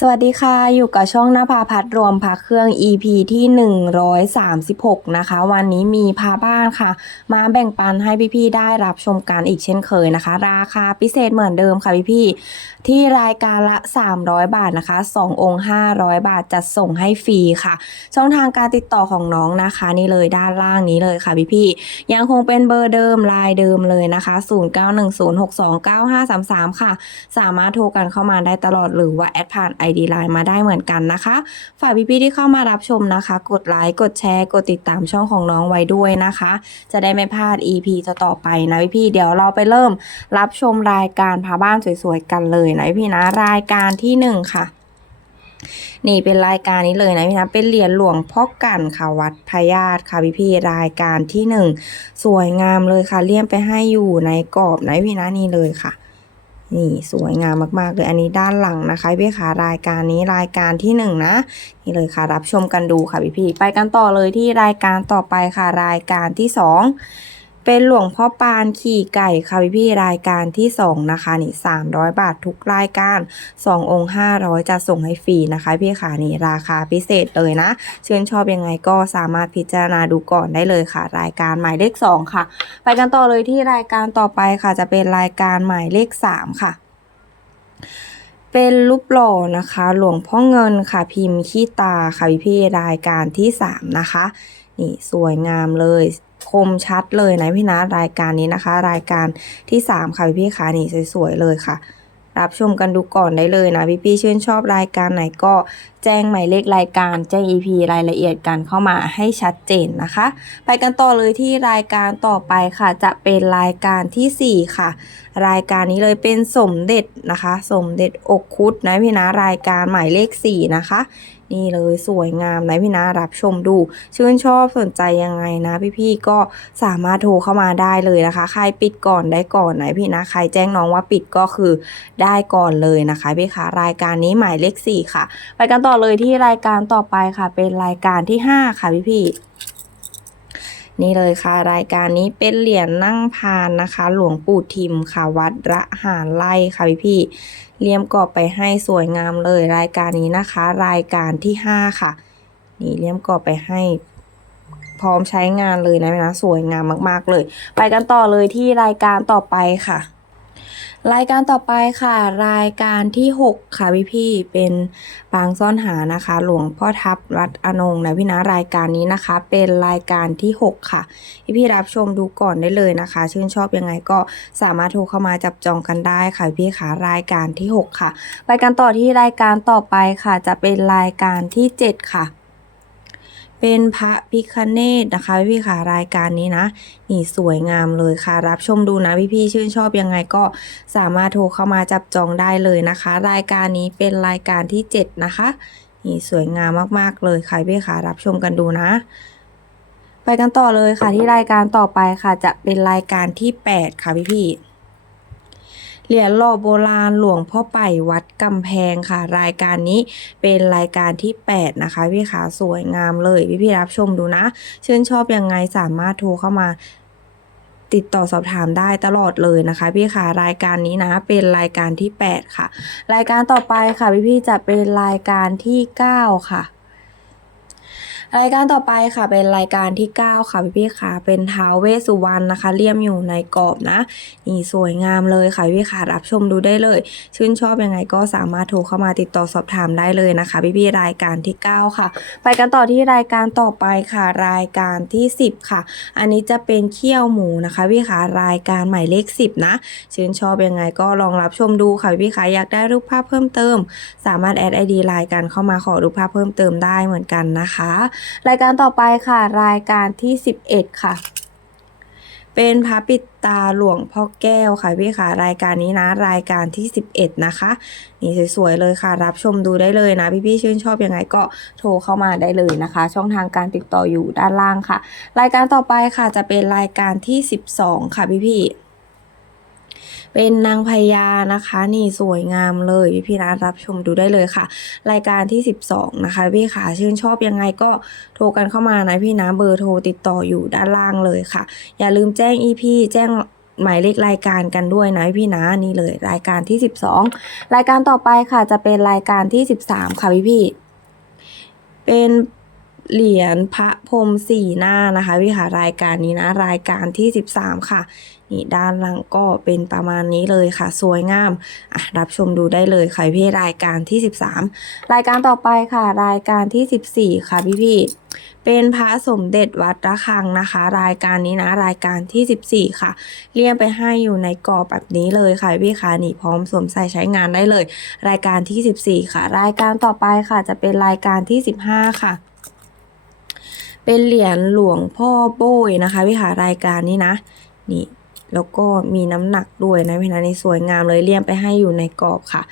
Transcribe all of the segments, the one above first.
สวัสดีค่ะ อยู่กับช่องนภาพัฒน์รวมพาเครื่อง EP ที่ 136 นะคะ วันนี้มีพาบ้านค่ะ มาแบ่งปันให้พี่ๆได้รับชมกันอีกเช่นเคยนะคะ ราคาพิเศษเหมือนเดิมค่ะพี่ๆที่รายการละ 300 บาทนะคะ 2 องค์ 500 บาทจัดส่งให้ฟรีค่ะ ช่องทางการติดต่อของน้องนะคะ นี่เลยด้านล่างนี้เลยค่ะพี่ๆยังคงเป็นเบอร์เดิมลายเดิมเลยนะคะ 0910629533 ค่ะ สามารถโทรกันเข้ามาได้ตลอดหรือว่าแอดผ่าน ID Line มาได้เหมือนกันนะคะ ฝากพี่ๆที่เข้ามารับชมนะคะ กดไลค์กดแชร์ กดติดตามช่องของน้องไว้ด้วยนะคะ จะได้ไม่พลาด EP จะต่อไปนะพี่ๆเดี๋ยวเราไปเริ่มรับชมรายการพาบ้านสวยๆกันเลยนะพี่นะรายการที่หนึ่งค่ะนี่เป็นรายการนี้เลยนะพี่นะเป็นเหรียญหลวงพ่อกันค่ะวัดพญาตค่ะพี่พี่ๆรายการที่หนึ่งสวยงามเลยค่ะเลี่ยมไปให้อยู่ในกรอบนะพี่นะนี่เลยค่ะ นี่สวยงามมากๆเลยอันนี้ด้านหลังนะคะพี่ค่ะรายการนี้รายการที่หนึ่งนะนี่เลยค่ะรับชมกันดูค่ะพี่พี่ๆไปกันต่อเลยที่รายการต่อไปค่ะรายการที่สอง เป็นหลวงพ่อปานขี่ไก่ค่ะพี่พี่รายการที่สองนะคะนี่300 บาททุกรายการ 2 องค์ 500 จะส่งให้ฟรีนะคะ พี่ค่ะนี่ราคาพิเศษเลยนะชื่นชอบยังไงก็สามารถพิจารณาดูก่อนได้เลยค่ะ รายการหมายเลข 2 ค่ะ ไปกันต่อเลยที่รายการต่อไปค่ะ จะเป็นรายการหมายเลข 3 ค่ะเป็นรูปหล่อนะคะ หลวงพ่อเงินค่ะพิมพ์ขี้ตาค่ะพี่พี่รายการที่ 3 นะคะ นี่สวยงามเลย มชัดเลยนะพี่นะรายการนี้นะคะ รายการที่ 3 ค่ะพี่พี่ค่ะนี่สวยๆเลยค่ะ รับชมกันดูก่อนได้เลยนะพี่พี่ชื่นชอบรายการไหนก็แจ้งหมายเลขรายการแจ้ง EP รายละเอียดกันเข้ามาให้ชัดเจนนะคะ ไปกันต่อเลยที่รายการต่อไปค่ะ จะเป็นรายการทีสี่4 ค่ะ รายการนี้เลยเป็นสมเด็จนะคะ สมเด็จอกคุดนะพี่นะรายการหมายเลข 4 นะคะนี่เลยสวยงามนะพี่นะรับชมดู ชื่นชอบสนใจยังไงนะ พี่ๆก็สามารถโทรเข้ามาได้เลยนะคะ ใครปิดก่อนได้ก่อนนะพี่นะ ใครแจ้งน้องว่าปิดก็คือได้ก่อนเลยนะคะพี่คะรายการนี้หมายเลข4ค่ะ ไปกันต่อเลยที่รายการต่อไปค่ะ เป็นรายการที่5ค่ะพี่ๆนี่เลยค่ะรายการนี้เป็นเหรียญนั่งพานนะคะ หลวงปู่ทิมค่ะวัดระหารไล่ค่ะพี่ๆ เลี่ยมกรอบไปให้สวยงามเลยรายการนี้นะคะ รายการที่ 5 ค่ะ นี่เลี่ยมกรอบไปให้พร้อมใช้งานเลยนะนะสวยงามมาก ๆ เลย ไปกันต่อเลยที่รายการต่อไปค่ะ รายการต่อไปค่ะ รายการที่ 6 ค่ะพี่พี่เป็นปางซ่อนหานะคะ หลวงพ่อทับวัดอนงนะพี่นะรายการนี้นะคะ เป็นรายการที่ 6 ค่ะ พี่พี่รับชมดูก่อนได้เลยนะคะ ชื่นชอบยังไงก็สามารถโทรเข้ามาจับจองกันได้ค่ะพี่ค่ะรายการที่ 6 ค่ะไปกันต่อที่รายการต่อไปค่ะ จะเป็นรายการที่ 7 ค่ะ เป็นพระพิคเนตนะคะพี่ๆค่ะรายการนี้นะนี่สวยงามเลยค่ะ รับชมดูนะพี่ๆชื่นชอบยังไงก็สามารถโทรเข้ามาจับจองได้เลยนะคะ รายการนี้เป็นรายการที่ 7 นะคะนี่สวยงามมากๆเลยค่ะพี่ค่ะรับชมกันดูนะไปกันต่อเลยค่ะที่รายการต่อไปค่ะจะเป็นรายการที่ 8 ค่ะพี่ๆ เหรียญหล่อโบราณหลวงพ่อไป่วัดกำแพงค่ะ รายการนี้เป็นรายการที่ 8 นะคะ พี่ขาสวยงามเลย พี่พี่ๆรับชมดูนะ ชื่นชอบยังไงสามารถโทรเข้ามาติดต่อสอบถามได้ตลอดเลยนะคะ พี่ขารายการนี้นะเป็นรายการที่ 8 ค่ะ รายการต่อไปค่ะพี่พี่ๆจะเป็นรายการที่ 9 ค่ะ รายการต่อไปค่ะเป็นรายการที่ 9 ค่ะพี่พี่ค่ะเป็นท้าวเวสุวรรณนะคะเลี่ยมอยู่ในกรอบนะนี่สวยงามเลยค่ะพี่ค่ะรับชมดูได้เลย ชื่นชอบยังไงก็สามารถโทรเข้ามาติดต่อสอบถามได้เลยนะคะ พี่พี่รายการที่ 9 ค่ะ ไปกันต่อที่รายการต่อไปค่ะ รายการที่ 10 ค่ะ อันนี้จะเป็นเคี่ยวหมูนะคะพี่ค่ะรายการหมายเลข 10 นะชื่นชอบยังไงก็ลองรับชมดูค่ะพี่ค่ะอยากได้รูปภาพเพิ่มเติม สามารถแอดไอดีไลน์กันเข้ามาขอรูปภาพเพิ่มเติมได้เหมือนกันนะคะรายการต่อไปค่ะ รายการที่ 11 ค่ะ เป็นพระปิดตาหลวงพ่อแก้วค่ะพี่ค่ะ รายการนี้นะ รายการที่ 11 นะคะ นี่สวยๆเลยค่ะ รับชมดูได้เลยนะพี่ๆชื่นชอบยังไงก็โทรเข้ามาได้เลยนะคะ ช่องทางการติดต่ออยู่ด้านล่างค่ะ รายการต่อไปค่ะจะเป็นรายการที่ 12 ค่ะพี่ๆ เป็นนางพญานะคะ นี่สวยงามเลยพี่พี่นะรับชมดูได้เลยค่ะ รายการที่ 12 นะคะ พี่ค่ะชื่นชอบยังไงก็โทรกันเข้ามานะพี่นะเบอร์โทรติดต่ออยู่ด้านล่างเลยค่ะ อย่าลืมแจ้ง EP แจ้งหมายเลขรายการกันด้วยนะพี่นะนี่เลย รายการที่ 12 รายการต่อไปค่ะจะเป็นรายการที่ 13 ค่ะพี่พี่เป็นเหรียญพระพรมสี่หน้านะคะพี่ค่ะรายการนี้นะ รายการที่ 13 ค่ะ นี่ด้านหลังก็เป็นประมาณนี้เลยค่ะ สวยงามอะรับชมดูได้เลยค่ะพี่รายการที่ 13 รายการต่อไปค่ะ รายการที่ 14 ค่ะพี่พี่เป็นพระสมเด็จวัดระฆังนะคะ รายการนี้นะ รายการที่ 14 ค่ะ เลี่ยมไปให้อยู่ในกรอบแบบนี้เลยค่ะพี่ค่ะนี่พร้อมสวมใส่ใช้งานได้เลย รายการที่ 14 ค่ะ รายการต่อไปค่ะ จะเป็นรายการที่ 15 ค่ะ เป็นเหรียญหลวงพ่อโบยนะคะพี่ค่ะรายการนี้นะ นี่ แล้วก็มีน้ำหนักด้วยนะพี่นะนี่สวยงามเลยเลี่ยมไปให้อยู่ในกรอบค่ะ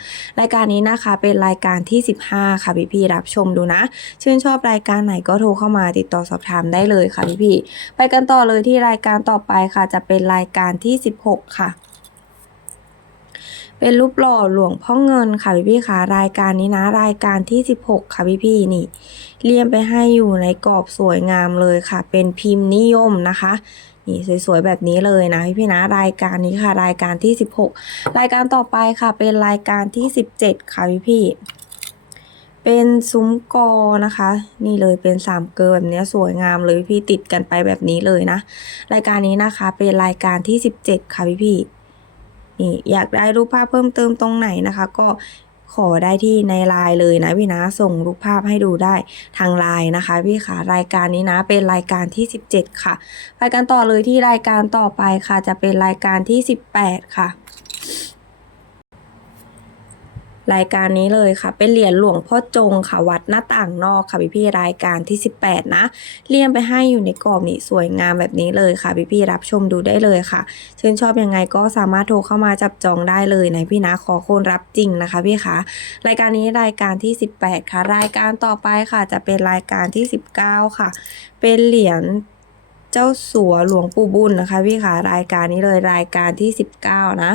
รายการนี้นะคะเป็นรายการที่ 15 ค่ะพี่พี่รับชมดูนะ ชื่นชอบรายการไหนก็โทรเข้ามาติดต่อสอบถามได้เลยค่ะพี่พี่ไปกันต่อเลยที่รายการต่อไปค่ะ จะเป็นรายการที่ 16 ค่ะเป็นรูปหล่อหลวงพ่อเงินค่ะพี่พี่ค่ะรายการนี้นะรายการที่ 16 ค่ะพี่พี่นี่เลี่ยมไปให้อยู่ในกรอบสวยงามเลยค่ะ เป็นพิมพ์นิยมนะคะ นี่สวยๆแบบนี้เลยนะพี่พี่นะรายการนี้ค่ะ รายการที่ 16 รายการต่อไปค่ะ เป็นรายการที่ 17 ค่ะพี่พี่เป็นซุ้มกอนะคะ นี่เลยเป็นสามเกลอแบบนี้สวยงามเลยพี่ติดกันไปแบบนี้เลยนะ รายการนี้นะคะเป็นรายการที่ 17 ค่ะพี่พี่นี่อยากได้รูปภาพเพิ่มเติมตรงไหนนะคะ ก็ ขอได้ที่ในไลน์เลยนะพี่นะส่งรูปภาพให้ดูได้ทางไลน์นะคะพี่ค่ะรายการนี้นะเป็นรายการที่ 17 ค่ะ ไปกันต่อเลยที่รายการต่อไปค่ะ จะเป็นรายการที่ 18 ค่ะ รายการนี้เลยค่ะ เป็นเหรียญหลวงพ่อจงค่ะวัดหน้าต่างนอกค่ะพี่พี่รายการที่ 18 นะเลี่ยมไปให้อยู่ในกรอบนี่สวยงามแบบนี้เลยค่ะพี่พี่รับชมดูได้เลยค่ะ ชื่นชอบยังไงก็สามารถโทรเข้ามาจับจองได้เลยนะพี่นะขอโคนรับจริงนะคะพี่คะรายการนี้รายการที่ 18 ค่ะ รายการต่อไปค่ะ จะเป็นรายการที่ 19 ค่ะ เป็นเหรียญเจ้าสัวหลวงปู่บุญนะคะพี่ค่ะรายการนี้เลยรายการที่ 19 นะ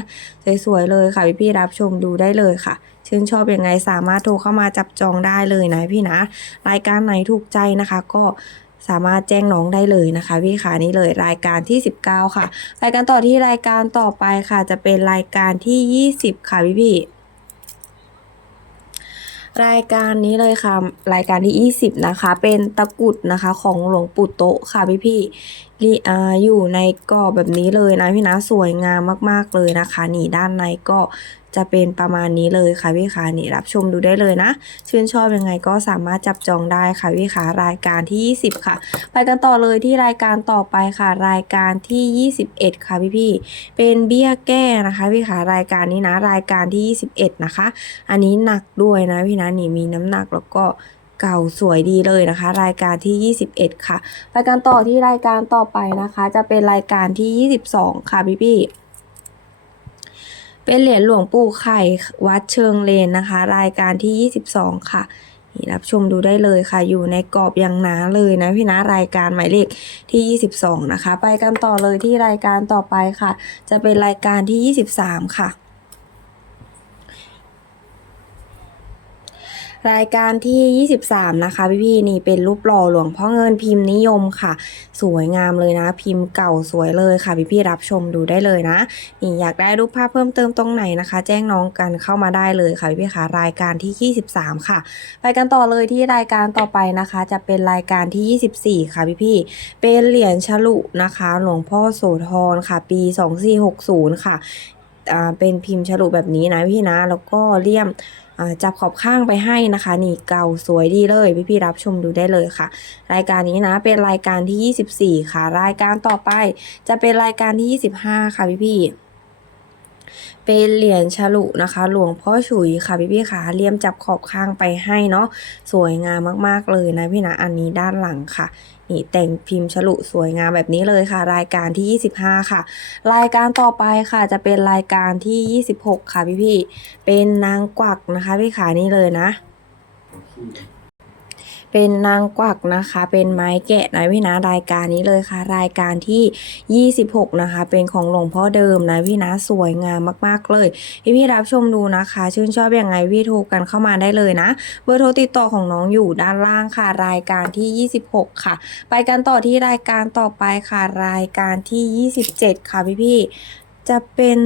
สวยๆเลยค่ะพี่พี่รับชมดูได้เลยค่ะ ชื่นชอบยังไงสามารถโทรเข้ามาจับจองได้เลยนะพี่นะ รายการไหนถูกใจนะคะ ก็สามารถแจ้งน้องได้เลยนะคะพี่ค่ะนี่เลยรายการที่ 19 ค่ะ รายการต่อที่รายการต่อไปค่ะ จะเป็นรายการที่ 20 ค่ะพี่พี่รายการนี้เลยค่ะ รายการที่ 20 นะคะ เป็นตะกุดนะคะของหลวงปู่โตะค่ะพี่พี่ รีอาอยู่ในกรอบแบบนี้เลยนะพี่นะสวยงามมากๆเลยนะคะนี่ด้านในก็จะเป็นประมาณนี้เลยค่ะพี่ขานี่รับชมดูได้เลยนะ ชื่นชอบยังไงก็สามารถจับจองได้ค่ะพี่ขารายการที่ 20 ค่ะ ไปกันต่อเลยที่รายการต่อไปค่ะ รายการที่ 21 ค่ะพี่พี่ๆเป็นเบี้ยแก้นะคะพี่ขารายการนี้นะรายการที่ 21 นะคะ อันนี้หนักด้วยนะพี่นะนี่มีน้ำหนักแล้วก็ เก่าสวยดีเลยนะคะ รายการที่ 21 ค่ะไปกันต่อที่รายการต่อไปนะคะ จะเป็นรายการที่ 22 ค่ะพี่พี่ๆเป็นเหรียญหลวงปู่ไข่วัดเชิงเลนนะคะ รายการที่ 22 ค่ะนี่รับชมดูได้เลยค่ะ อยู่ในกรอบอย่างหนาเลยนะพี่นะรายการหมายเลขที่ 22 นะคะ ไปกันต่อเลยที่รายการต่อไปค่ะ จะเป็นรายการที่ 23 ค่ะ รายการที่ 23 นะคะ พี่ๆนี่เป็นรูปหล่อหลวงพ่อเงินพิมพ์นิยมค่ะ สวยงามเลยนะ พิมพ์เก่าสวยเลยค่ะ พี่ๆรับชมดูได้เลยนะ นี่อยากได้รูปภาพเพิ่มเติมตรงไหนนะคะ แจ้งน้องกันเข้ามาได้เลยค่ะพี่ๆค่ะรายการที่ 23 ค่ะ ไปกันต่อเลยที่รายการต่อไปนะคะ จะเป็นรายการที่ 24 ค่ะพี่ๆเป็นเหรียญฉลุนะคะ หลวงพ่อโสธรค่ะ ปี 2460 ค่ะอ่าเป็นพิมพ์ฉลุแบบนี้นะพี่นะ แล้วก็เลี่ยม จับขอบข้างไปให้นะคะนี่เก่าสวยดีเลยพี่ๆรับชมดูได้เลยค่ะ รายการนี้นะเป็นรายการที่ 24 ค่ะ รายการต่อไปจะเป็นรายการที่ 25 ค่ะพี่ๆเป็นเหรียญฉลุนะคะ หลวงพ่อฉุยค่ะพี่ๆค่ะเลี่ยมจับขอบข้างไปให้เนาะสวยงามมากๆเลยนะพี่นะอันนี้ด้านหลังค่ะ นี่แต่งพิมพ์ฉลุสวยงามแบบนี้เลยค่ะ รายการที่ 25 ค่ะ รายการต่อไปค่ะจะเป็นรายการที่ 26 ค่ะพี่พี่เป็นนางกวักนะคะพี่ขานี่เลยนะ เป็นนางกวักนะคะ เป็นไม้แกะนะพี่นะรายการนี้เลยค่ะ รายการที่ 26 นะคะ เป็นของหลวงพ่อเดิมนะพี่นะสวยงามมากๆเลยพี่พี่รับชมดูนะคะ ชื่นชอบยังไงพี่โทรกันเข้ามาได้เลยนะ เบอร์โทรติดต่อของน้องอยู่ด้านล่างค่ะ รายการที่ 26 ค่ะ ไปกันต่อที่รายการต่อไปค่ะ รายการที่ 27 ค่ะพี่พี่จะเป็น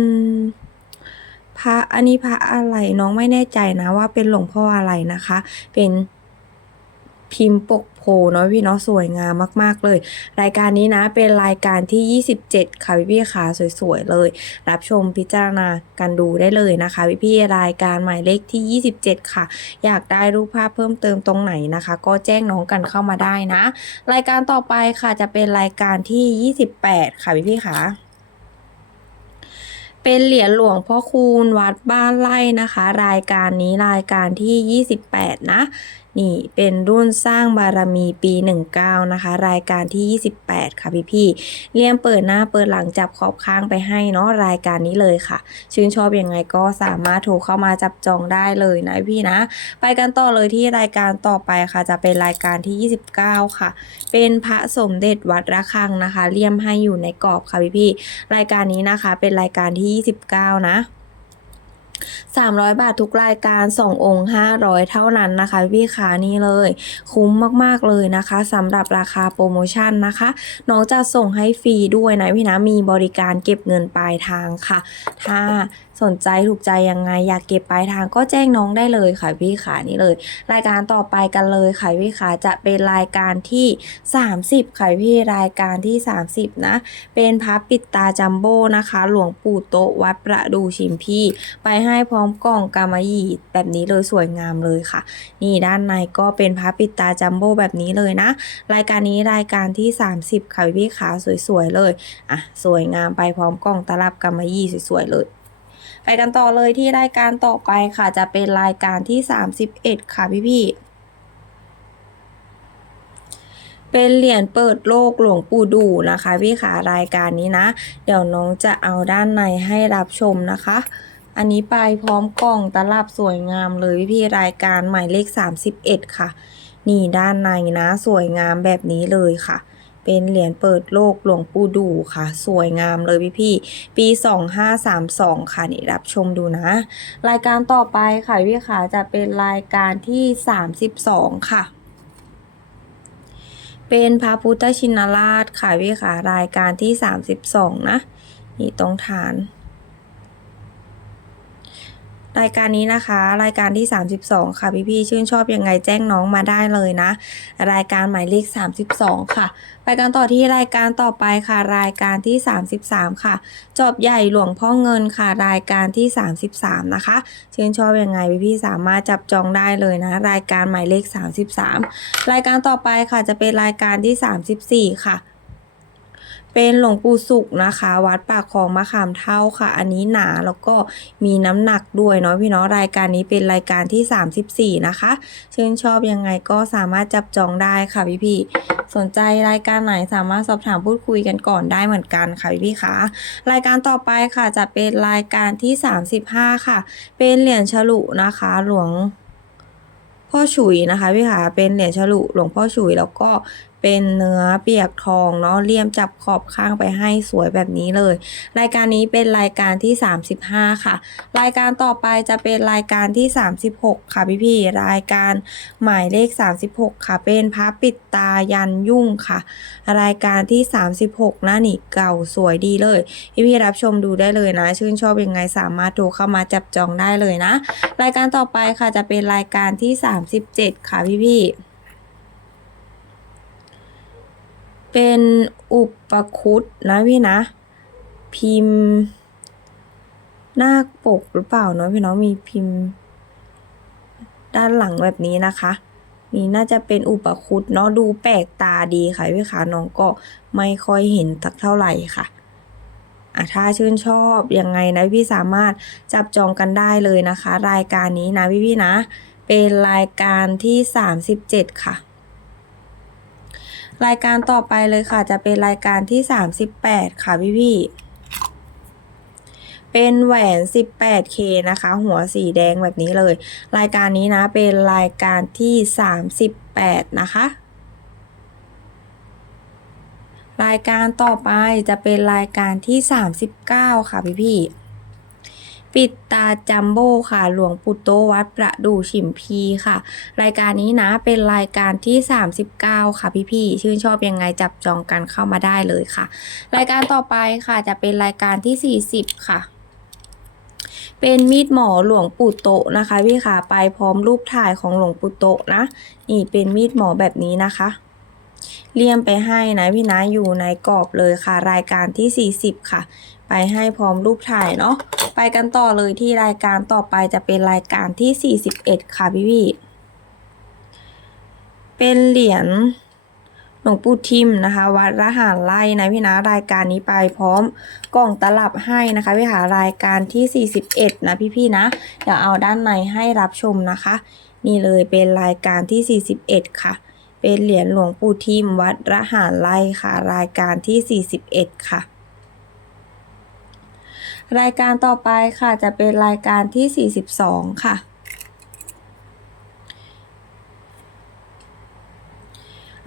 พระอันนี้พระอะไรน้องไม่แน่ใจนะว่าเป็นหลวงพ่ออะไรนะคะ เป็น พิมพ์ปกโพเนาะพี่เนาะสวยงามมาก ๆ เลย รายการนี้นะเป็นรายการที่ 27 ค่ะพี่พี่ๆค่ะสวย ๆ เลย รับชมพิจารณากันดูได้เลยนะคะพี่พี่รายการหมายเลขที่ 27 ค่ะ อยากได้รูปภาพเพิ่มเติมตรงไหนนะคะ ก็แจ้งน้องกันเข้ามาได้นะ รายการต่อไปค่ะจะเป็นรายการที่ 28 ค่ะพี่พี่ๆค่ะเป็นเหรียญหลวงพ่อคูณวัดบ้านไร่นะคะ รายการนี้รายการที่ 28 นะ นี่เป็นรุ่นสร้างบารมีปี 19 นะคะ รายการที่ 28 ค่ะพี่พี่เลี่ยมเปิดหน้าเปิดหลังจับขอบข้างไปให้เนาะรายการนี้เลยค่ะ ชื่นชอบยังไงก็สามารถโทรเข้ามาจับจองได้เลยนะพี่นะ ไปกันต่อเลยที่รายการต่อไปค่ะ จะเป็นรายการที่ 29 ค่ะ เป็นพระสมเด็จวัดระฆังนะคะ เลี่ยมให้อยู่ในกรอบค่ะพี่พี่รายการนี้นะคะเป็นรายการที่ 29 นะ 300 บาททุกรายการ 2 องค์ 500 เท่านั้นนะคะพี่ขานี่เลย คุ้มมากๆเลยนะคะสำหรับราคาโปรโมชั่นนะคะ น้องจะส่งให้ฟรีด้วยนะพี่นะมีบริการเก็บเงินปลายทางค่ะ ถ้า สนใจถูกใจยังไงอยากเก็บปลายทางก็แจ้งน้องได้เลยค่ะพี่ขานี่เลย รายการต่อไปกันเลยค่ะพี่ขาจะเป็นรายการที่ 30ค่ะพี่รายการที่ 30 นะ เป็นพระปิดตาจัมโบ้นะคะ หลวงปู่โตวัดประดูชิมพี่ ไปให้พร้อมกล่องกำมะหยี่แบบนี้เลยสวยงามเลยค่ะ นี่ด้านในก็เป็นพระปิดตาจัมโบ้แบบนี้เลยนะ รายการนี้รายการที่ 30 ค่ะพี่ขาสวยๆเลย อะ สวยงามไปพร้อมกล่องตลับกำมะหยี่สวยๆเลย ไปกันต่อเลยที่รายการต่อไปค่ะ จะเป็นรายการที่ 31 ค่ะพี่พี่เป็นเหรียญเปิดโลกหลวงปู่ดูนะคะพี่ขารายการนี้นะ เดี๋ยวน้องจะเอาด้านในให้รับชมนะคะ อันนี้ไปพร้อมกล่องตลับสวยงามเลยพี่พี่รายการหมายเลข 31 ค่ะ นี่ด้านในนะสวยงามแบบนี้เลยค่ะ เป็นเหรียญเปิดโลกหลวงปู่ดูค่ะ สวยงามเลยพี่พี่ปี 2532 ค่ะนี่รับชมดูนะ รายการต่อไปค่ะพี่ขาจะเป็นรายการที่ 32 ค่ะเป็นพระพุทธชินราชค่ะพี่ขารายการที่ 32 นะ นี่ตรงฐาน รายการนี้นะคะ รายการที่ 32 ค่ะพี่พี่ชื่นชอบยังไงแจ้งน้องมาได้เลยนะ รายการหมายเลข 32 ค่ะ ไปกันต่อที่รายการต่อไปค่ะ รายการที่ 33 ค่ะ จอบใหญ่หลวงพ่อเงินค่ะ รายการที่ 33 นะคะ ชื่นชอบยังไงพี่พี่สามารถจับจองได้เลยนะ รายการหมายเลข 33 รายการต่อไปค่ะจะเป็นรายการที่ 34 ค่ะ เป็นหลวงปู่สุขนะคะ วัดปากคลองมะขามเท่าค่ะ อันนี้หนาแล้วก็มีน้ำหนักด้วยเนาะพี่เนาะรายการนี้เป็นรายการที่ 34 นะคะ ชื่นชอบยังไงก็สามารถจับจองได้ค่ะพี่พี่ๆสนใจรายการไหนสามารถสอบถามพูดคุยกันก่อนได้เหมือนกันค่ะพี่พี่คะรายการต่อไปค่ะจะเป็นรายการที่ 35 ค่ะ เป็นเหรียญฉลุนะคะ หลวงพ่อฉุยนะคะพี่ขาเป็นเหรียญฉลุหลวงพ่อฉุยแล้วก็ เป็นเนื้อเปียกทองเนาะเลี่ยมจับขอบข้างไปให้สวยแบบนี้เลย รายการนี้เป็นรายการที่ 35 ค่ะ รายการต่อไปจะเป็นรายการที่ 36 ค่ะพี่พี่รายการหมายเลข 36 ค่ะ เป็นพระปิดตายันยุ่งค่ะ รายการที่ 36นะนี่เก่าสวยดีเลย พี่พี่รับชมดูได้เลยนะ ชื่นชอบยังไงสามารถโทรเข้ามาจับจองได้เลยนะ รายการต่อไปค่ะจะเป็นรายการที่ 37 ค่ะพี่พี่ๆ เป็นอุปคุตนะพี่นะ พิมพ์หน้าปกหรือเปล่าเนาะพี่เนาะมีพิมพ์ ด้านหลังแบบนี้นะคะ นี่น่าจะเป็นอุปคุตเนาะดูแปลกตาดีค่ะพี่ขาน้องก็ไม่ค่อยเห็นสักเท่าไหร่ค่ะอะถ้าชื่นชอบยังไงนะพี่สามารถจับจองกันได้เลยนะคะ รายการนี้นะพี่พี่นะ เป็นรายการที่ 37 ค่ะ รายการต่อไปเลยค่ะ จะเป็นรายการที่ 38 ค่ะพี่พี่เป็นแหวน 18K นะคะ หัวสีแดงแบบนี้เลย รายการนี้นะเป็นรายการที่ 38 นะคะ รายการต่อไปจะเป็นรายการที่ 39 ค่ะพี่พี่ ปิดตาจัมโบ้ค่ะ หลวงปู่โตวัดประดู่ฉิมพีค่ะ รายการนี้นะเป็นรายการที่ 39 ค่ะพี่ๆชื่นชอบยังไงจับจองกันเข้ามาได้เลยค่ะ รายการต่อไปค่ะจะเป็นรายการที่ 40 ค่ะเป็นมีดหมอหลวงปู่โตนะคะพี่ค่ะไปพร้อมรูปถ่ายของหลวงปู่โตนะนี่เป็นมีดหมอแบบนี้นะคะเลี่ยมไปให้นะพี่นะอยู่ในกรอบเลยค่ะ รายการที่ 40 ค่ะ ไปให้พร้อมรูปถ่ายเนาะไปกันต่อเลยที่รายการต่อไปจะเป็นรายการที่ 41 ค่ะพี่พี่เป็นเหรียญหลวงปู่ทิมนะคะ วัดระหารไล่นะพี่นะรายการนี้ไปพร้อมกล่องตลับให้นะคะพี่หารายการที่ 41 นะพี่พี่ๆนะเดี๋ยวเอาด้านในให้รับชมนะคะ นี่เลยเป็นรายการที่ 41 ค่ะ เป็นเหรียญหลวงปู่ทิมวัดระหารไล่ค่ะ รายการที่ 41 ค่ะ รายการต่อไปค่ะจะเป็นรายการที่ 42 ค่ะ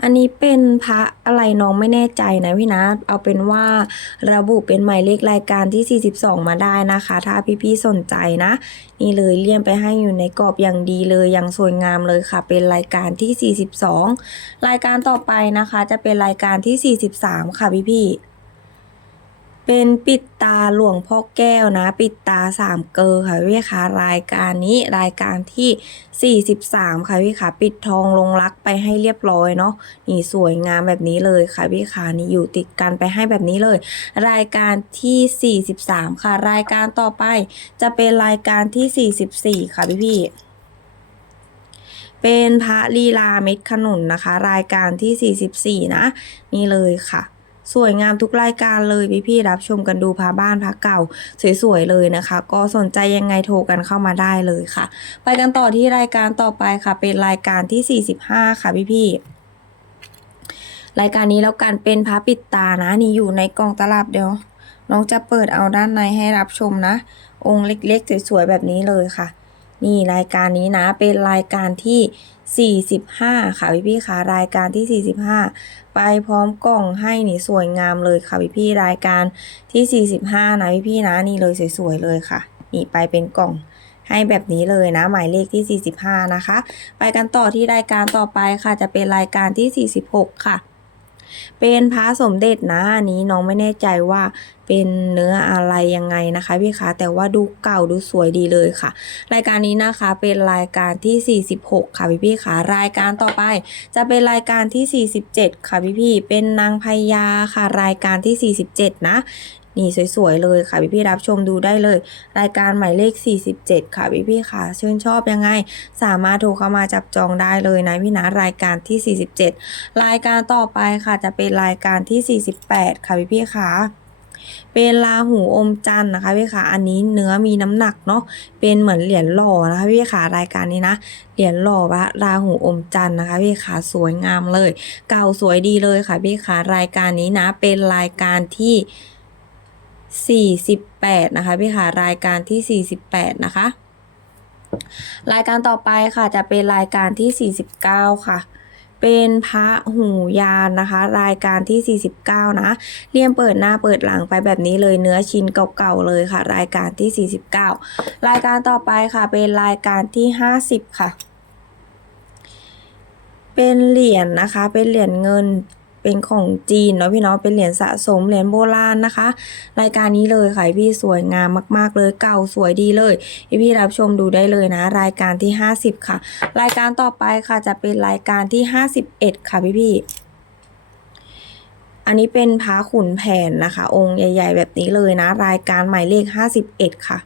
อันนี้เป็นพระอะไรน้องไม่แน่ใจนะพี่นะ เอาเป็นว่าระบุเป็นหมายเลขรายการที่ 42 มาได้นะคะ ถ้าพี่ๆสนใจนะ นี่เลยเลี่ยมไปให้อยู่ในกรอบอย่างดีเลยอย่างสวยงามเลยค่ะ เป็นรายการที่ 42 รายการต่อไปนะคะ จะเป็นรายการที่ 43 ค่ะพี่ๆ เป็นปิดตาหลวงพ่อแก้วนะ ปิดตาสามเกลอค่ะพี่คะรายการนี้รายการที่ 43 ค่ะพี่คะปิดทองลงรักไปให้เรียบร้อยเนาะนี่สวยงามแบบนี้เลยค่ะพี่คะนี่อยู่ติดกันไปให้แบบนี้เลย รายการที่ 43 ค่ะ รายการต่อไปจะเป็นรายการที่ 44 ค่ะพี่พี่เป็นพระลีลาเม็ดขนุนนะคะ รายการที่ 44 นะ นี่เลยค่ะ สวยงามทุกรายการเลยพี่ๆรับชมกันดูพาบ้านพาเก่า สวยๆเลยนะคะ ก็สนใจยังไงโทรกันเข้ามาได้เลยค่ะ ไปกันต่อที่รายการต่อไปค่ะ เป็นรายการที่ 45 ค่ะพี่ๆรายการนี้แล้วกันเป็นพระปิดตานะนี่อยู่ในกองตลับเดียว น้องจะเปิดเอาด้านในให้รับชมนะ องค์เล็กๆสวยๆแบบนี้เลยค่ะ นี่รายการนี้นะเป็นรายการที่ 45 ค่ะพี่ๆค่ะรายการที่ 45 ไปพร้อมกล่องให้นี่สวยงามเลยค่ะพี่พี่รายการที่ 45 นะพี่พี่นะนี่เลยสวยๆเลยค่ะ นี่ไปเป็นกล่องให้แบบนี้เลยนะ หมายเลขที่ 45 นะคะ ไปกันต่อที่รายการต่อไปค่ะจะเป็นรายการที่ 46 ค่ะ เป็นพระสมเด็จนะอันนี้น้องไม่แน่ใจว่าเป็นเนื้ออะไรยังไงนะคะพี่คะแต่ว่าดูเก่าดูสวยดีเลยค่ะ รายการนี้นะคะเป็นรายการที่ 46 ค่ะพี่พี่ค่ะรายการต่อไป จะเป็นรายการที่ 47 ค่ะพี่พี่เป็นนางพญาค่ะรายการที่ 47 นะ นี่สวยๆเลยค่ะพี่พี่ๆรับชมดูได้เลย รายการหมายเลข 47 ค่ะพี่พี่ๆค่ะชื่นชอบยังไง สามารถโทรเข้ามาจับจองได้เลยนะพี่นะรายการที่ 47 รายการต่อไปค่ะจะเป็นรายการที่ 48 ค่ะพี่พี่ๆค่ะเป็นลาหูอมจันนะคะพี่ค่ะอันนี้เนื้อมีน้ำหนักเนาะเป็นเหมือนเหรียญหล่อนะคะพี่ค่ะรายการนี้นะเหรียญหล่อพระราหูอมจันนะคะพี่ค่ะสวยงามเลย เก่าสวยดีเลยค่ะพี่ค่ะรายการนี้นะ เป็นรายการที่ 48 นะคะพี่ค่ะรายการที่ 48 นะคะ รายการต่อไปค่ะจะเป็นรายการที่ 49 ค่ะ เป็นพระหูยานนะคะ รายการที่ 49 นะเลี่ยมเปิดหน้าเปิดหลังไปแบบนี้เลยเนื้อชิ้นเก่าๆเลยค่ะ รายการที่ 49 รายการต่อไปค่ะเป็นรายการที่ 50 ค่ะ เป็นเหรียญนะคะเป็นเหรียญเงิน เป็นของจีนเนาะพี่เนาะเป็นเหรียญสะสมเหรียญโบราณนะคะ รายการนี้เลยค่ะพี่สวยงามมาก ๆ เลยเก่าสวยดีเลยพี่พี่รับชมดูได้เลยนะ รายการที่ 50 ค่ะ รายการต่อไปค่ะจะเป็นรายการที่ 51 ค่ะพี่พี่อันนี้เป็นพระขุนแผนนะคะ องค์ใหญ่ ๆ แบบนี้เลยนะ รายการหมายเลข 51 ค่ะ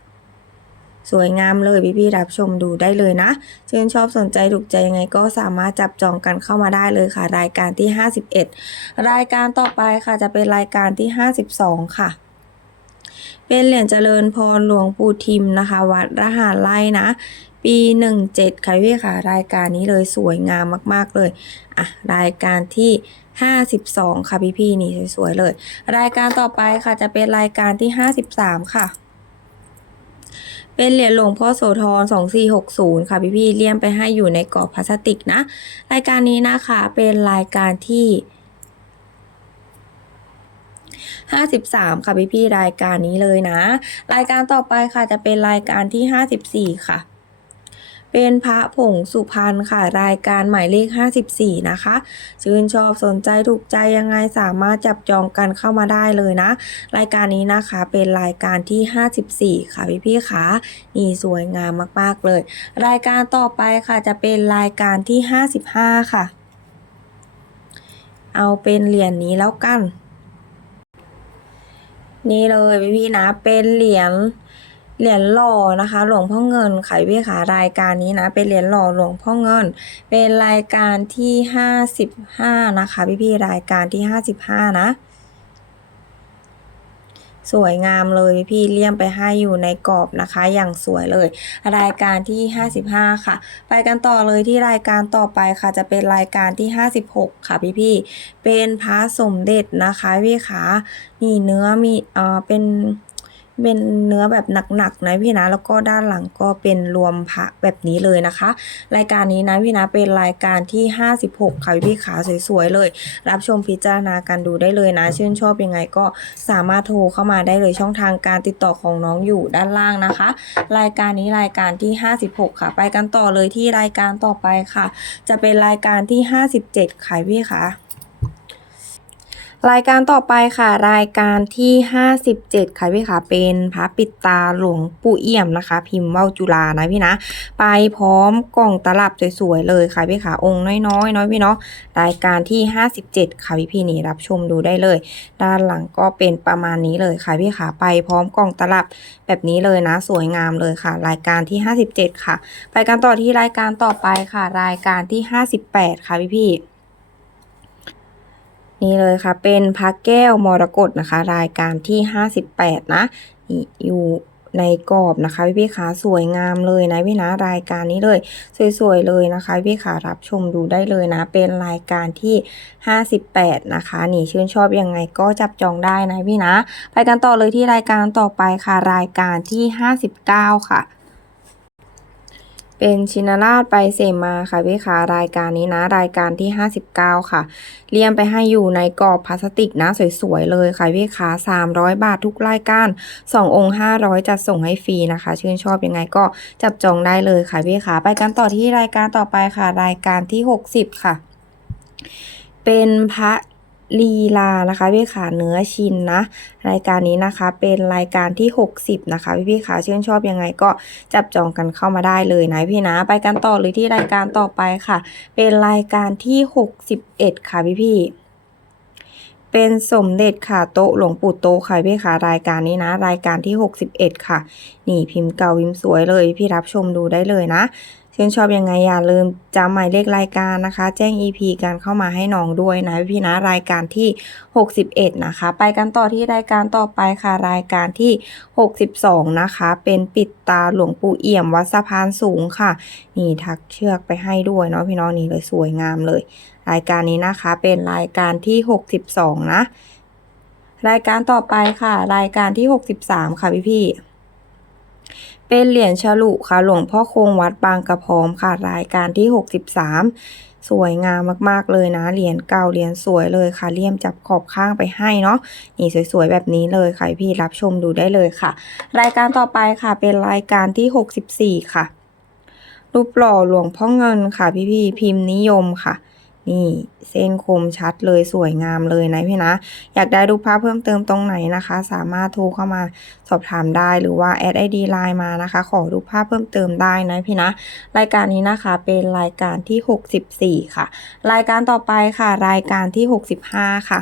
สวยงามเลยพี่ๆรับชมดูได้เลยนะชื่นชอบสนใจถูกใจยังไงก็สามารถจับจองกันเข้ามาได้เลยค่ะ รายการที่ 51 รายการต่อไปค่ะจะเป็นรายการที่ 52 ค่ะเป็นเหรียญเจริญพรหลวงปู่ทิมนะคะ วัดระหารไล่นะ ปี 17 ค่ะพี่ค่ะ รายการนี้เลยสวยงามมาก ๆ เลย อะ รายการที่ 52 ค่ะพี่พี่ๆนี่สวย ๆ เลย รายการต่อไปค่ะจะเป็นรายการที่ 53 ค่ะ เป็นเหรียญหลวงพ่อโสธร2460 ค่ะพี่พี่ๆเลี่ยมไปให้อยู่ในกรอบพลาสติกนะ รายการนี้นะคะเป็นรายการที่53ค่ะพี่พี่ๆรายการนี้เลยนะ รายการต่อไปค่ะจะเป็นรายการที่54ค่ะ เป็นพระผงสุพรรณค่ะ รายการหมายเลข 54 นะคะ ชื่นชอบสนใจถูกใจยังไงสามารถจับจองกันเข้ามาได้เลยนะ รายการนี้นะคะเป็นรายการที่ 54 ค่ะพี่พี่ๆคะนี่สวยงามมากๆเลย รายการต่อไปค่ะจะเป็นรายการที่ 55 ค่ะ เอาเป็นเหรียญนี้แล้วกัน นี่เลยพี่พี่ๆนะเป็นเหรียญ เหรียญหล่อนะคะ หลวงพ่อเงินค่ะพี่พี่ๆค่ะรายการนี้นะ เป็นเหรียญหล่อหลวงพ่อเงิน เป็นรายการที่ห้าสิบห้านะคะพี่พี่ๆรายการที่ห้าสิบห้านะ สวยงามเลยพี่เลี่ยมไปให้อยู่ในกรอบนะคะ อย่างสวยเลย รายการที่ 55 ค่ะ ไปกันต่อเลยที่รายการต่อไปค่ะ จะเป็นรายการที่ 56 ค่ะพี่ๆเป็นพระสมเด็จนะคะพี่ขานี่เนื้อมีเอ่อเป็น เป็นเนื้อแบบหนักๆนะพี่นะแล้วก็ด้านหลังก็เป็นรวมพระแบบนี้เลยนะคะ รายการนี้นะพี่นะเป็นรายการที่ 56 ค่ะพี่ขาสวยๆเลย รับชมพิจารณากันดูได้เลยนะ ชื่นชอบยังไงก็สามารถโทรเข้ามาได้เลยช่องทางการติดต่อของน้องอยู่ด้านล่างนะคะ รายการนี้รายการที่ 56 ค่ะ ไปกันต่อเลยที่รายการต่อไปค่ะ จะเป็นรายการที่ 57ค่ะพี่คะ รายการต่อไปค่ะ รายการที่ 57 ค่ะพี่ค่ะเป็นพระปิดตาหลวงปู่เอี่ยมนะคะ พิมพ์เว้าจุฬานะพี่นะ ไปพร้อมกล่องตลับสวยๆเลยค่ะพี่ค่ะองค์น้อยๆน้อยพี่เนาะรายการที่ 57 ค่ะพี่พี่นี่รับชมดูได้เลย ด้านหลังก็เป็นประมาณนี้เลยค่ะพี่ขาไปพร้อมกล่องตลับแบบนี้เลยนะ สวยงามเลยค่ะ รายการที่ 57 ค่ะ ไปกันต่อที่รายการต่อไปค่ะ รายการที่ 58 ค่ะพี่พี่ นี่เลยค่ะ เป็นพระแก้วมรกตนะคะ รายการที่ 58 นะนี่อยู่ในกรอบนะคะพี่พี่ขาสวยงามเลยนะพี่นะรายการนี้เลย สวยๆเลยนะคะพี่ขารับชมดูได้เลยนะ เป็นรายการที่ 58 นะคะนี่ชื่นชอบยังไงก็จับจองได้นะพี่นะ ไปกันต่อเลยที่รายการต่อไปค่ะรายการที่ 59 ค่ะ เป็นชินราชไปเสมาค่ะพี่คะรายการนี้นะ รายการที่ 59 ค่ะเลี่ยมไปให้อยู่ในกรอบพลาสติกนะ สวยๆ เลยค่ะพี่คะ300 บาททุกรายการ 2 องค์ 500 จัดส่งให้ฟรีนะคะ ชื่นชอบยังไงก็จับจองได้เลยค่ะพี่คะไปกันต่อที่รายการต่อไปค่ะ รายการที่ 60 ค่ะ เป็นพระ ลีลานะคะพี่ขาเนื้อชินนะ รายการนี้นะคะเป็นรายการที่ 60 นะคะ พี่พี่ๆขาชื่นชอบยังไงก็จับจองกันเข้ามาได้เลยนะพี่นะ ไปกันต่อเลยที่รายการต่อไปค่ะ เป็นรายการที่ 61 ค่ะพี่พี่ๆเป็นสมเด็จค่ะโตหลวงปู่โตค่ะพี่ค่ะรายการนี้นะ รายการที่ 61 ค่ะ นี่พิมพ์เก่าพิมพ์สวยเลย พี่รับชมดูได้เลยนะ ชื่นชอบยังไงอย่าลืมจำหมายเลขรายการนะคะ แจ้ง EP กันเข้ามาให้น้องด้วยนะพี่นะรายการที่ 61 นะคะ ไปกันต่อที่รายการต่อไปค่ะรายการที่ 62 นะคะ เป็นปิดตาหลวงปู่เอี่ยมวัดสะพานสูงค่ะ นี่ทักเชือกไปให้ด้วยเนาะพี่น้องนี่เลยสวยงามเลย รายการนี้นะคะเป็นรายการที่ 62 นะ รายการต่อไปค่ะ รายการที่ 63 ค่ะพี่พี่ เป็นเหรียญฉลุค่ะ หลวงพ่อคงวัดบางกระพร้อมค่ะ รายการที่ 63 สวยงามมากๆเลยนะ เหรียญเก่า เหรียญสวยเลยค่ะ เลี่ยมจับขอบข้างไปให้เนาะ นี่สวยๆ แบบนี้เลยค่ะ พี่รับชมดูได้เลยค่ะ รายการต่อไปค่ะ เป็นรายการที่ 64 ค่ะ รูปหล่อหลวงพ่อเงินค่ะ พี่ๆพิมพ์นิยมค่ะ นี่เส้นคมชัดเลยสวยงามเลยนะพี่นะ อยากได้รูปภาพเพิ่มเติมตรงไหนนะคะ สามารถโทรเข้ามาสอบถามได้หรือว่าแอดไอดีไลน์มานะคะ ขอรูปภาพเพิ่มเติมได้นะพี่นะ รายการนี้นะคะเป็นรายการที่ 64 ค่ะ รายการต่อไปค่ะ รายการที่ 65 ค่ะ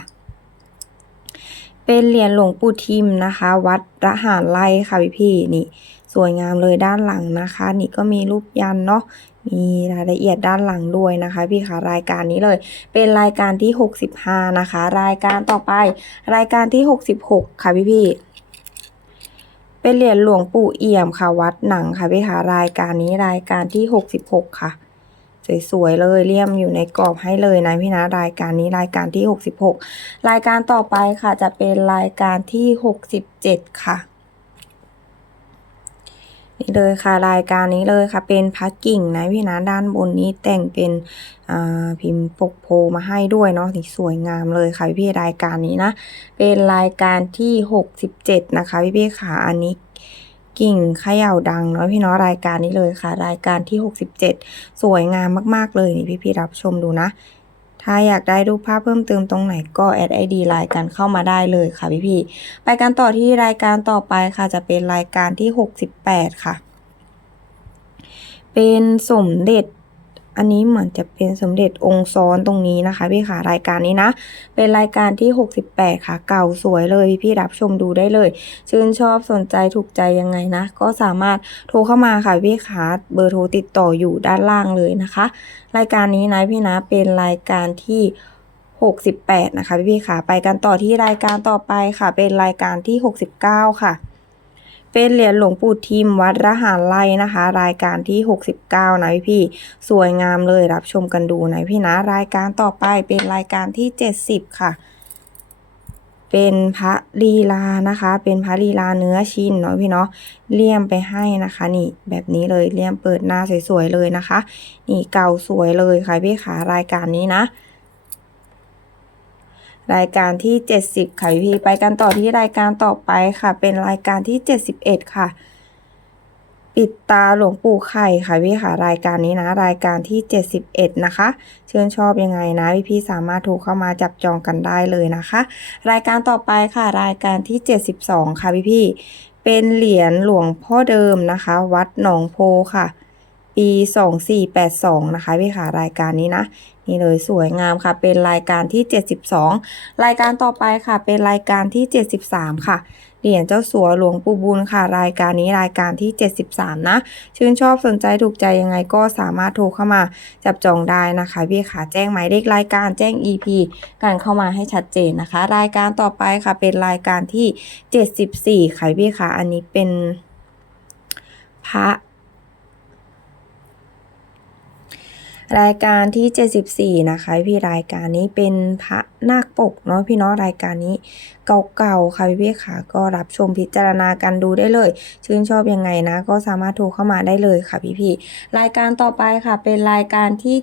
เป็นเหรียญหลวงปู่ทิมนะคะ วัดระหารไร่ค่ะพี่พี่นี่ สวยงามเลยด้านหลังนะคะ นี่ก็มีรูปยันเนาะ มีรายละเอียดด้านหลังด้วยนะคะ พี่คะรายการนี้เลย เป็นรายการที่ 65 นะคะ รายการต่อไป รายการที่ 66 ค่ะพี่พี่เป็นเหรียญหลวงปู่เอี่ยมค่ะ วัดหนังค่ะพี่คะรายการนี้รายการที่ 66 ค่ะสวยๆเลยเลี่ยมอยู่ในกรอบให้เลยนะพี่นะรายการนี้รายการที่ 66 รายการต่อไปค่ะจะเป็นรายการที่ 67 ค่ะ นี่เลยค่ะรายการนี้เลยค่ะ เป็นพักกิ่งนะพี่นะด้านบนนี้แต่งเป็นพิมพ์ปกโพมาให้ด้วยเนาะนี่สวยงามเลยค่ะพี่ๆรายการนี้นะ เป็นรายการที่ 67 นะคะพี่พี่ๆค่ะอันนี้กิ่งเขย่าดังเนาะพี่เนาะรายการนี้เลยค่ะ รายการที่ 67 สวยงามมากๆเลยนี่พี่พี่ๆรับชมดูนะ ถ้าอยากได้รูปภาพเพิ่มเติมตรงไหนก็แอดไอดีไลน์กันเข้ามาได้เลยค่ะพี่พี่ไปกันต่อที่รายการต่อไปค่ะจะเป็นรายการที่ 68 ค่ะ เป็นสมเด็จ อันนี้เหมือนจะเป็นสมเด็จองค์ซ้อนตรงนี้นะคะ พี่ค่ะรายการนี้นะ เป็นรายการที่ 68 ค่ะ เก่าสวยเลย พี่รับชมดูได้เลย ชื่นชอบสนใจถูกใจยังไงนะ ก็สามารถโทรเข้ามาค่ะ พี่ค่ะเบอร์โทรติดต่ออยู่ด้านล่างเลยนะคะ รายการนี้นะพี่นะเป็นรายการที่68 นะคะพี่ๆค่ะ ไปกันต่อที่รายการต่อไปค่ะ เป็นรายการที่ 69 ค่ะ เป็นเหรียญหลวงปู่ทิมวัดระหารไร่นะคะ รายการที่ 69 นะพี่ๆสวยงามเลยรับชมกันดูนะพี่นะ รายการต่อไปเป็นรายการที่ 70 ค่ะ เป็นพระลีลานะคะ เป็นพระลีลาเนื้อชิ้นเนาะพี่เนาะเลี่ยมไปให้นะคะ นี่แบบนี้เลยเลี่ยมเปิดหน้าสวยๆเลยนะคะ นี่เก่าสวยเลยค่ะพี่ขารายการนี้นะ รายการที่ 70 ค่ะพี่ไปกันต่อที่รายการต่อไปค่ะ เป็นรายการที่ 71 ค่ะ ปิดตาหลวงปู่ไข่ค่ะพี่ค่ะรายการนี้นะ รายการที่ 71 นะคะ เชิญชอบยังไงนะพี่พี่ๆสามารถโทรเข้ามาจับจองกันได้เลยนะคะ รายการต่อไปค่ะ รายการที่ 72 ค่ะพี่พี่ๆเป็นเหรียญหลวงพ่อเดิมนะคะ วัดหนองโพค่ะปี 2482 นะคะพี่ค่ะรายการนี้นะ นี่เลยสวยงามค่ะ เป็นรายการที่ 72 รายการต่อไปค่ะ เป็นรายการที่ 73 ค่ะเหรียญเจ้าสัวหลวงปู่บุญค่ะ รายการนี้รายการที่ 73 นะ ชื่นชอบสนใจถูกใจยังไงก็สามารถโทรเข้ามาจับจองได้นะคะพี่ค่ะแจ้งหมายเลขรายการแจ้ง EP การเข้ามาให้ชัดเจนนะคะ รายการต่อไปค่ะ เป็นรายการที่ 74 ค่ะพี่ค่ะอันนี้เป็นพระ รายการที่ 74 นะคะ พี่รายการนี้เป็นพระนาคปกเนาะพี่เนาะรายการนี้เก่าๆค่ะพี่พี่ค่ะ ก็รับชมพิจารณากันดูได้เลย ชื่นชอบยังไงนะ ก็สามารถโทรเข้ามาได้เลยค่ะพี่พี่รายการต่อไปค่ะ เป็นรายการที่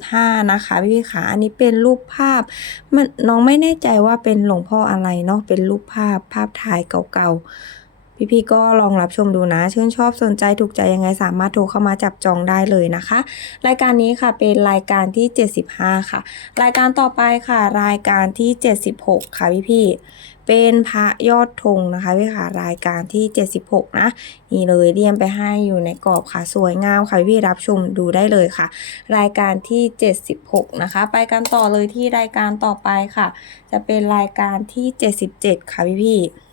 75 นะคะพี่พี่ค่ะอันนี้เป็นรูปภาพมันน้องไม่แน่ใจว่าเป็นหลวงพ่ออะไรเนาะเป็นรูปภาพภาพถ่ายเก่าๆ พี่ๆก็ลองรับชมดูนะ ชื่นชอบสนใจถูกใจยังไงสามารถโทรเข้ามาจับจองได้เลยนะคะ รายการนี้ค่ะเป็นรายการที่ 75 ค่ะ รายการต่อไปค่ะ รายการที่ 76 ค่ะพี่ๆเป็นพระยอดธงนะคะพี่ค่ะรายการที่ 76 นะนี่เลยเรียมไปให้อยู่ในกรอบค่ะสวยงามค่ะพี่รับชมดูได้เลยค่ะ รายการที่ 76 นะคะ ไปกันต่อเลยที่รายการต่อไปค่ะ จะเป็นรายการที่ 77 ค่ะพี่ๆ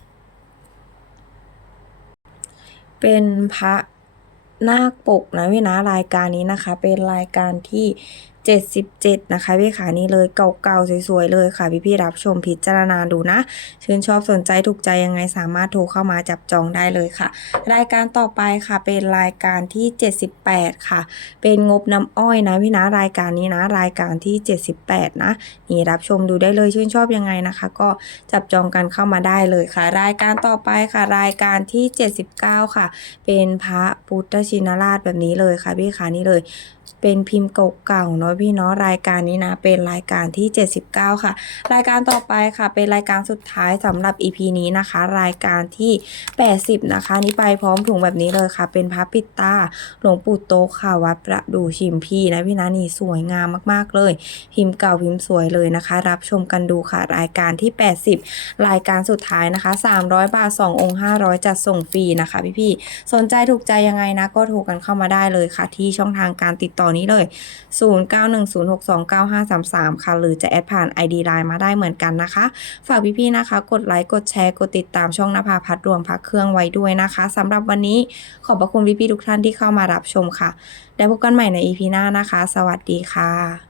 เป็นพระนาคปกนะพี่นะรายการนี้นะคะ เป็นรายการที่ 77 นะคะพี่ขานี่เลยเก่าๆสวยๆเลยค่ะพี่ๆรับชมพิจารณาดูนะ ชื่นชอบสนใจถูกใจยังไงสามารถโทรเข้ามาจับจองได้เลยค่ะ รายการต่อไปค่ะเป็นรายการที่ 78 ค่ะ เป็นงบน้ำอ้อยนะพี่นะรายการนี้นะ รายการที่ 78 นะนี่รับชมดูได้เลยชื่นชอบยังไงนะคะ ก็จับจองกันเข้ามาได้เลยค่ะ รายการต่อไปค่ะ รายการที่ 79 ค่ะ เป็นพระพุทธชินราชแบบนี้เลยค่ะพี่ขานี่เลย เป็นพิมพ์เก่าๆเนาะพี่เนาะรายการนี้นะ เป็นรายการที่ 79 ค่ะ รายการต่อไปค่ะ เป็นรายการสุดท้ายสำหรับ EP นี้นะคะ รายการที่ 80 นะคะ นี่ไปพร้อมถุงแบบนี้เลยค่ะ เป็นพระปิดตาหลวงปู่โตค่ะวัดประดูชิมพีนะพี่นะนี่สวยงามมากๆเลย พิมพ์เก่าพิมพ์สวยเลยนะคะ รับชมกันดูค่ะ รายการที่ 80 รายการสุดท้ายนะคะ 300 บาท 2 องค์ 500 จัดส่งฟรีนะคะพี่ๆสนใจถูกใจยังไงนะก็โทรกันเข้ามาได้เลยค่ะ ที่ช่องทางการติดต่อนี้เลย 0910629533 ค่ะ หรือจะแอดผ่าน ID Line มาได้เหมือนกันนะคะ ฝากพี่ๆนะคะ กดไลค์ กดแชร์ กดติดตามช่องนภาพัฒรวมพักเครื่องไว้ด้วยนะคะสำหรับวันนี้ขอบพระคุณพี่ๆทุกท่านที่เข้ามารับชมค่ะได้พบกันใหม่ใน EP หน้านะคะ สวัสดีค่ะ